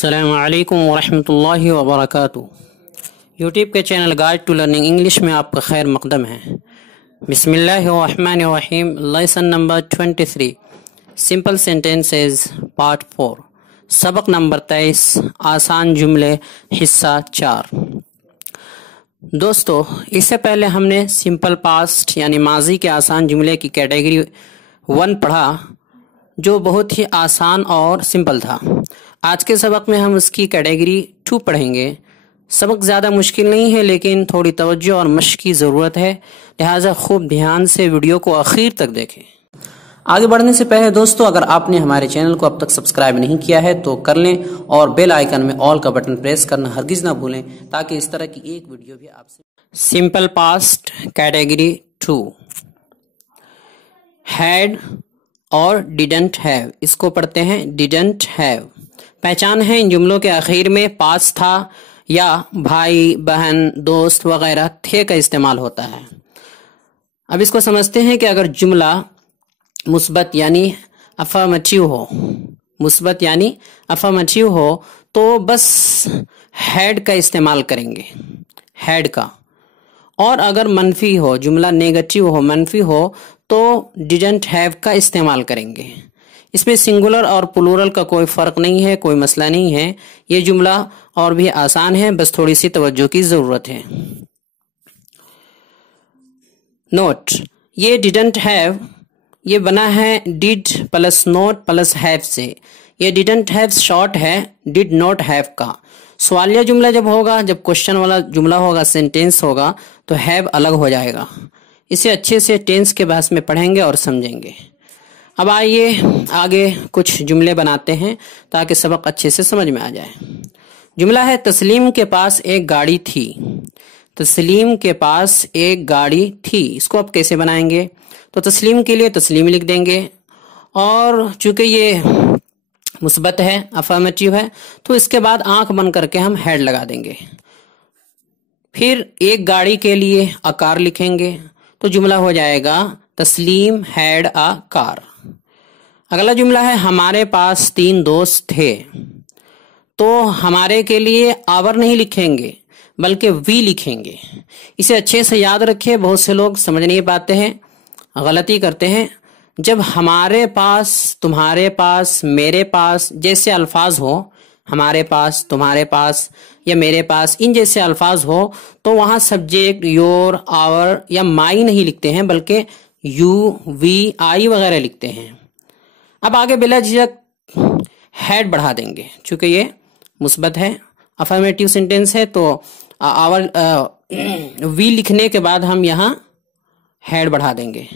अस्सलामु अलैकुम वरहमतुल्लाहि वबरकातुहू। यूट्यूब के channel guide to learning English में आपका खैर मकदम है। बिस्मिल्लाहिर्रहमानिर्रहीम। Lesson number 23 simple sentences part 4 सबक नंबर 23 आसान जुमले हिस्सा 4। दोस्तों, इससे पहले हमने सिंपल पास्ट यानी माजी के आसान जुमले की कैटेगरी 1 पढ़ा, जो बहुत ही आसान और सिंपल था। आज के सबक में हम उसकी कैटेगरी 2 पढ़ेंगे। सबक ज़्यादा मुश्किल नहीं है, लेकिन थोड़ी तवज्जो और मशक की ज़रूरत है, लिहाजा खूब ध्यान से वीडियो को आखिर तक देखें। आगे बढ़ने से पहले दोस्तों, अगर आपने हमारे चैनल को अब तक सब्सक्राइब नहीं किया है तो कर लें और बेल आइकन में ऑल का बटन प्रेस करना हरगिज़ ना भूलें, ताकि इस तरह की एक वीडियो भी आपसे। सिंपल पास्ट कैटेगरी 2, हैड और डिडंट हैव, इसको पढ़ते हैं डिडंट हैव। पहचान है, इन जुमलों के आखिर में पास था या भाई बहन दोस्त वगैरह थे का इस्तेमाल होता है। अब इसको समझते हैं कि अगर जुमला मुस्बत यानी अफर्मेटिव हो, मुस्बत यानी अफर्मेटिव हो तो बस हैड का इस्तेमाल करेंगे, हैड का। और अगर मनफी हो, जुमला नेगेटिव हो, मनफी हो, तो डिडंट हैव का इस्तेमाल करेंगे। इसमें सिंगुलर और प्लूरल का कोई फ़र्क नहीं है, कोई मसला नहीं है। ये जुमला और भी आसान है, बस थोड़ी सी तवज्जो की ज़रूरत है। नोट, ये डिडंट हैव ये बना है did plus not plus have से। ये डिडंट हैव शॉर्ट है डिड नॉट हैव का। सवालिया जुमला जब होगा, जब क्वेश्चन वाला जुमला होगा, सेंटेंस होगा, तो हैव अलग हो जाएगा। इसे अच्छे से टेंस के बहस में पढ़ेंगे और समझेंगे। अब आइए आगे कुछ जुमले बनाते हैं ताकि सबक अच्छे से समझ में आ जाए। जुमला है, तस्लीम के पास एक गाड़ी थी। तस्लीम के पास एक गाड़ी थी, इसको अब कैसे बनाएंगे? तो तस्लीम के लिए तस्लीम लिख देंगे, और चूंकि ये मुस्बत है, अफर्मेटिव है, तो इसके बाद आंख बंद करके हम हैड लगा देंगे। फिर एक गाड़ी के लिए अकार लिखेंगे, तो जुमला हो जाएगा तस्लीम हैड अ कार। अगला जुमला है, हमारे पास 3 दोस्त थे। तो हमारे के लिए आवर नहीं लिखेंगे बल्कि वी लिखेंगे। इसे अच्छे से याद रखिए, बहुत से लोग समझ नहीं पाते हैं, गलती करते हैं। जब हमारे पास, तुम्हारे पास, मेरे पास जैसे अल्फाज हो, हमारे पास, तुम्हारे पास या मेरे पास, इन जैसे अल्फाज हो, तो वहां सब्जेक्ट योर, आवर या माई नहीं लिखते हैं, बल्कि यू, वी, आई वगैरह लिखते हैं। अब आगे बिला झिझक हैड बढ़ा देंगे, चूंकि ये मुस्बत है, अफर्मेटिव सेंटेंस है, तो आवर वी लिखने के बाद हम यहाँ हैड बढ़ा देंगे,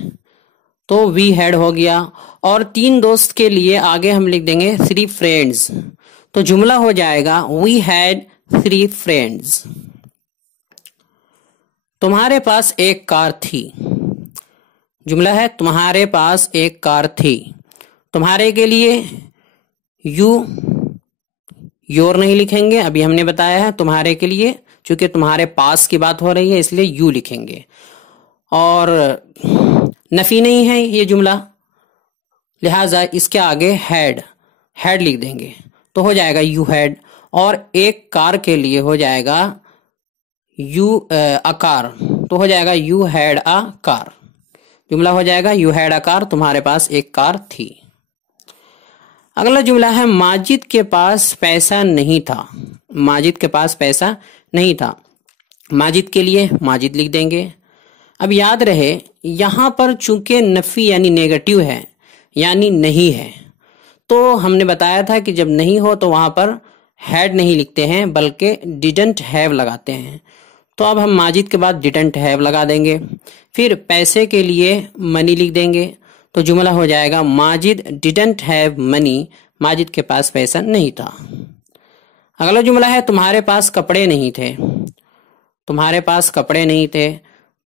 तो वी हैड हो गया। और 3 दोस्त के लिए आगे हम लिख देंगे 3 फ्रेंड्स, तो जुमला हो जाएगा वी हैड 3 फ्रेंड्स। तुम्हारे पास एक कार थी। जुमला है, तुम्हारे पास एक कार थी। तुम्हारे के लिए यू, योर नहीं लिखेंगे, अभी हमने बताया है। तुम्हारे के लिए, चूंकि तुम्हारे पास की बात हो रही है, इसलिए यू लिखेंगे। और नफी नहीं है ये जुमला, लिहाजा इसके आगे हैड, हैड लिख देंगे, तो हो जाएगा यू हैड। और एक कार के लिए हो जाएगा यू अकार, तो हो जाएगा यू हैड अ कार। जुमला हो जाएगा यू हैड अ कार, तुम्हारे पास एक कार थी। अगला जुमला है, माजिद के पास पैसा नहीं था। माजिद के पास पैसा नहीं था। माजिद के लिए माजिद लिख देंगे। अब याद रहे, यहां पर चूंकि नफी यानी नेगेटिव है, यानी नहीं है, तो हमने बताया था कि जब नहीं हो तो वहां पर हैड नहीं लिखते हैं, बल्कि डिडंट हैव लगाते हैं। तो अब हम माजिद के बाद डिडंट हैव लगा देंगे। फिर पैसे के लिए मनी लिख देंगे, तो जुमला हो जाएगा Majid didn't have money, Majid के पास पैसा नहीं था। अगला जुमला है, तुम्हारे पास कपड़े नहीं थे। तुम्हारे पास कपड़े नहीं थे,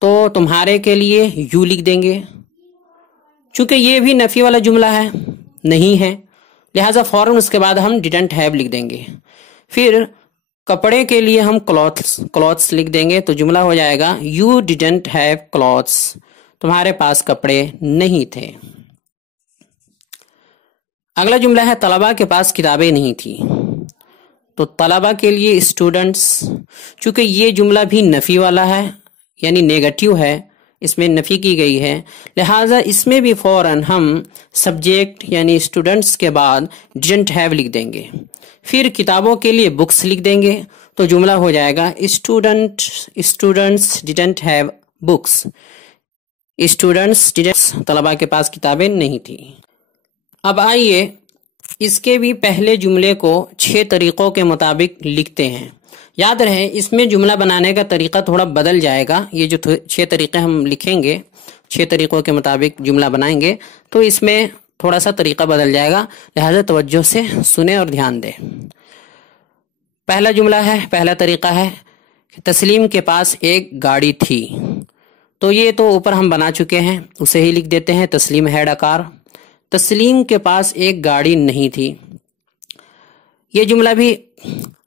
तो तुम्हारे के लिए यू लिख देंगे। चूंकि ये भी नफी वाला जुमला है, नहीं है, लिहाजा फौरन उसके बाद हम डिडंट हैव लिख देंगे। फिर कपड़े के लिए हम क्लॉथ्स, क्लॉथ्स लिख देंगे, तो जुमला हो जाएगा यू डिडंट हैव क्लॉथ्स, तुम्हारे पास कपड़े नहीं थे। अगला जुमला है, तलबा के पास किताबें नहीं थी। तो तलबा के लिए स्टूडेंट्स, चूंकि ये जुमला भी नफी वाला है यानी नेगेटिव है, इसमें नफी की गई है, लिहाजा इसमें भी फौरन हम सब्जेक्ट यानी स्टूडेंट्स के बाद डिडंट हैव लिख देंगे। फिर किताबों के लिए बुक्स लिख देंगे तो जुमला हो जाएगा स्टूडेंट्स डिडंट हैव बुक्स। तलबा के पास किताबें नहीं थी। अब आइए इसके भी पहले जुमले को 6 तरीकों के मुताबिक लिखते हैं। याद रहे इसमें जुमला बनाने का तरीका थोड़ा बदल जाएगा। ये जो 6 तरीके हम लिखेंगे, 6 तरीकों के मुताबिक जुमला बनाएंगे, तो इसमें थोड़ा सा तरीका बदल जाएगा, लिहाजा तवज्जो से सुने और ध्यान दें। पहला जुमला है, पहला तरीका है तस्लीम के पास एक गाड़ी थी। तो ये तो ऊपर हम बना चुके हैं, उसे ही लिख देते हैं तस्लीम हैड अ कार। तस्लीम के पास एक गाड़ी नहीं थी। ये जुमला भी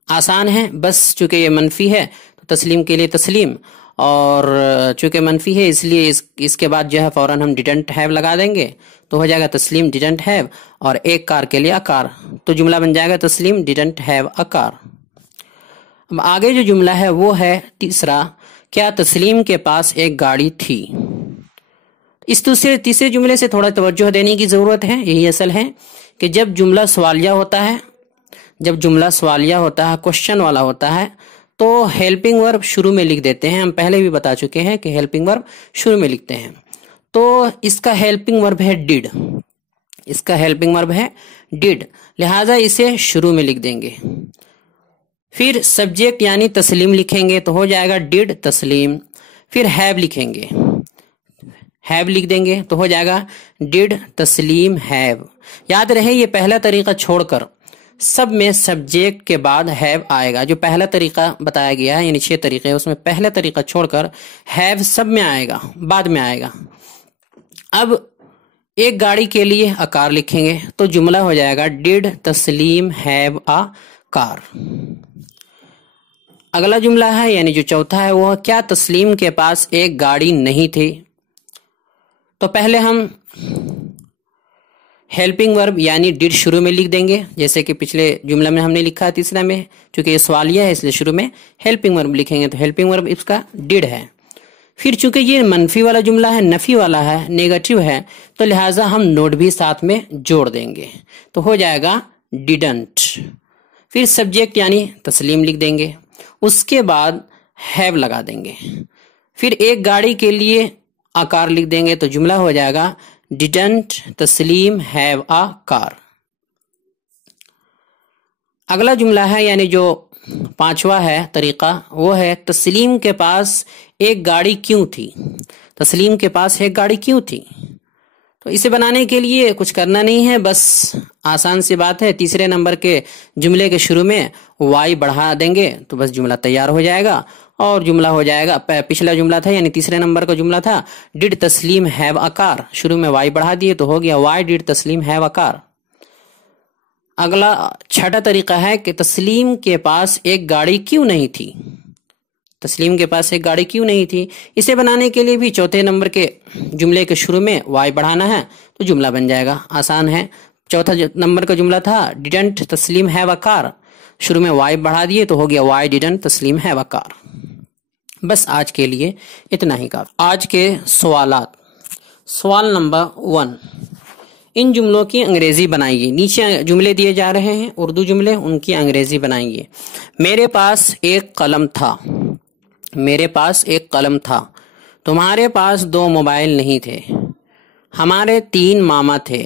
आसान है, बस चूंकि ये मनफी है तो तस्लीम के लिए तस्लीम, और चूंकि मनफी है इसलिए इसके बाद जो है फौरन हम डिडंट हैव लगा देंगे तो हो जाएगा तस्लीम डिडंट हैव, और एक कार के लिए अ कार, तो जुमला बन जाएगा तस्लीम डिडंट हैव अ कार। अब आगे जो जुमला है वो है तीसरा, क्या तस्लीम के पास एक गाड़ी थी। इस तीसरे जुमले से थोड़ा तवज्जो देने की जरूरत है। यही असल है कि जब जुमला सवालिया होता है, क्वेश्चन वाला होता है, तो हेल्पिंग वर्ब शुरू में लिख देते हैं। हम पहले भी बता चुके हैं कि हेल्पिंग वर्ब शुरू में लिखते हैं। तो इसका हेल्पिंग वर्ब है डिड, लिहाजा इसे शुरू में लिख देंगे। फिर सब्जेक्ट यानी तस्लीम लिखेंगे तो हो जाएगा डिड तस्लीम। फिर हैव लिखेंगे, हैव लिख देंगे तो हो जाएगा डिड तस्लीम हैव। याद रहे ये पहला तरीका छोड़कर सब में सब्जेक्ट के बाद हैव आएगा। जो पहला तरीका बताया गया है यानी 6 तरीके, उसमें पहला तरीका छोड़कर हैव सब में आएगा, बाद में आएगा। अब एक गाड़ी के लिए अ कार लिखेंगे तो जुमला हो जाएगा डिड तस्लीम हैव अ कार। अगला जुमला है यानी जो चौथा है वो क्या तस्लीम के पास एक गाड़ी नहीं थी। तो पहले हम हेल्पिंग वर्ब यानी डिड शुरू में लिख देंगे, जैसे कि पिछले जुमला में हमने लिखा है तीसरा में, क्योंकि ये सवालिया है इसलिए शुरू में हेल्पिंग वर्ब लिखेंगे, तो हेल्पिंग वर्ब इसका डिड है। फिर चूंकि ये मनफी वाला जुमला है, नफी वाला है, नेगेटिव है, तो लिहाजा हम नोट भी साथ में जोड़ देंगे तो हो जाएगा डिडंट। फिर सब्जेक्ट यानी तस्लीम लिख देंगे, उसके बाद हैव लगा देंगे। फिर एक गाड़ी के लिए आकार लिख देंगे तो जुमला हो जाएगा डिडंट तस्लीम हैव अ कार। अगला जुमला है यानी जो 5वां है तरीका वो है तस्लीम के पास एक गाड़ी क्यों थी। तस्लीम के पास एक गाड़ी क्यों थी, तो इसे बनाने के लिए कुछ करना नहीं है, बस आसान सी बात है। तीसरे नंबर के जुमले के शुरू में वाई बढ़ा देंगे तो बस जुमला तैयार हो जाएगा, और जुमला हो जाएगा, पिछला जुमला था यानी तीसरे नंबर का जुमला था डिड तस्लीम हैव अ कार, शुरू में वाई बढ़ा दिए तो हो गया वाई डिड तस्लीम हैव अ कार। अगला 6ठा तरीका है कि तस्लीम के पास एक गाड़ी क्यों नहीं थी। तस्लीम के पास एक गाड़ी क्यों नहीं थी, इसे बनाने के लिए भी चौथे नंबर के जुमले के शुरू में वाई बढ़ाना है तो जुमला बन जाएगा, आसान है। चौथा नंबर का जुमला था डिडंट तस्लीम हैव अ कार, शुरू में वाई बढ़ा दिए तो हो गया वाई डिडंट तस्लीम हैव अ कार। बस आज के लिए इतना ही काफी। आज के सवालात। सवाल नंबर 1, इन जुमलों की अंग्रेजी बनाइए। नीचे जुमले दिए जा रहे हैं उर्दू जुमले, उनकी अंग्रेजी बनाइए। मेरे पास एक कलम था, मेरे पास एक कलम था। तुम्हारे पास 2 मोबाइल नहीं थे। हमारे 3 मामा थे।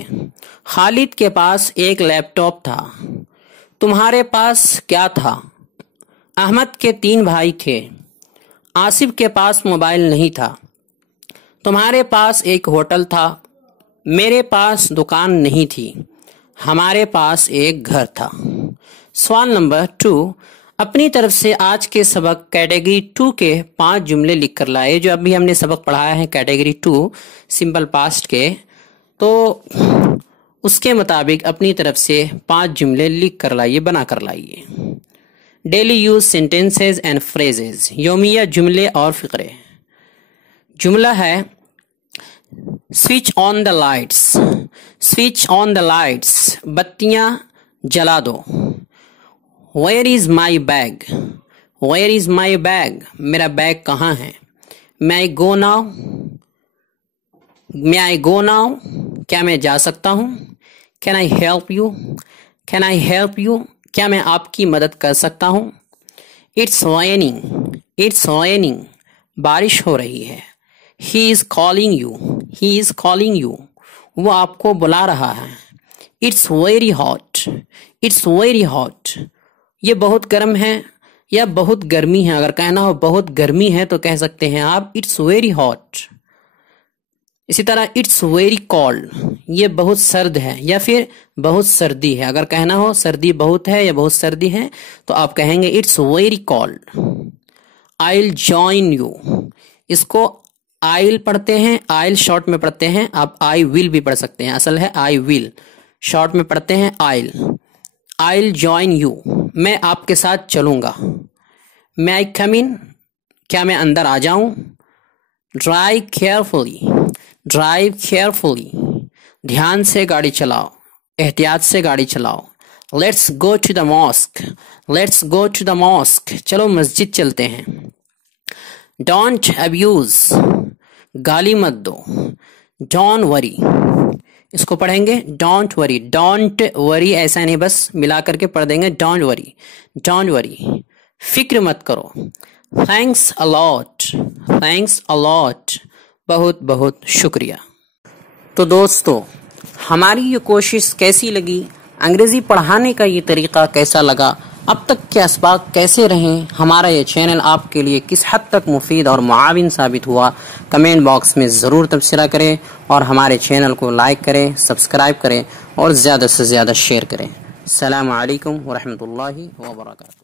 खालिद के पास एक लैपटॉप था। तुम्हारे पास क्या था। अहमद के 3 भाई थे। आसिफ के पास मोबाइल नहीं था। तुम्हारे पास एक होटल था। मेरे पास दुकान नहीं थी। हमारे पास एक घर था। सवाल नंबर 2, अपनी तरफ से आज के सबक कैटेगरी 2 के 5 जुमले लिख कर लाए। जो अभी हमने सबक पढ़ाया है कैटेगरी 2 सिंपल पास्ट के, तो उसके मुताबिक अपनी तरफ से 5 जुमले लिख कर लाइए, बना कर लाइए। Daily use sentences and phrases, योमिया जुमले और फिक्रे। जुमला है switch on the lights, switch on the lights, बत्तियां जला दो। Where is my bag, where is my bag, मेरा बैग कहाँ है। मे आई गो नाउ, मे आई गो नाउ, क्या मैं जा सकता हूँ। Can I help you, can I help you, क्या मैं आपकी मदद कर सकता हूँ। इट्स रेनिंग, इट्स रेनिंग, बारिश हो रही है। He is calling you, he is calling you, वो आपको बुला रहा है। It's very hot, it's very hot, ये बहुत गर्म है या बहुत गर्मी है। अगर कहना हो बहुत गर्मी है तो कह सकते हैं आप इट्स वेरी हॉट। इसी तरह इट्स वेरी कोल्ड, ये बहुत सर्द है या फिर बहुत सर्दी है। अगर कहना हो सर्दी बहुत है या बहुत सर्दी है तो आप कहेंगे it's very cold. I will join you, इसको आइल पढ़ते हैं, आइल शॉर्ट में पढ़ते हैं, आप आई विल भी पढ़ सकते हैं, असल है आई विल, शॉर्ट में पढ़ते हैं आइल। आई विल जॉइन यू, मैं आपके साथ चलूंगा। मे आई कम इन, क्या मैं अंदर आ जाऊं। ड्राइव केयरफुली, ड्राइव केयरफुली, ध्यान से गाड़ी चलाओ, एहतियात से गाड़ी चलाओ। Let's go to the mosque, let's go to the mosque, चलो मस्जिद चलते हैं। डोंट अब्यूज, गाली मत दो। डोंट वरी, इसको पढ़ेंगे डोंट वरी, डोंट वरी ऐसा नहीं बस मिला करके पढ़ देंगे डोंट वरी, डोंट वरी, फिक्र मत करो। Thanks a lot, thanks a lot, बहुत बहुत शुक्रिया। तो दोस्तों हमारी ये कोशिश कैसी लगी, अंग्रेजी पढ़ाने का ये तरीका कैसा लगा, अब तक के असबाक कैसे रहे, हमारा ये चैनल आपके लिए किस हद तक मुफीद और मुआविन साबित हुआ, कमेंट बॉक्स में ज़रूर तबसरा करें और हमारे चैनल को लाइक करें, सब्सक्राइब करें और ज़्यादा से ज़्यादा शेयर करें। अस्सलामु अलैकुम व रहमतुल्लाहि व बरकातुहू।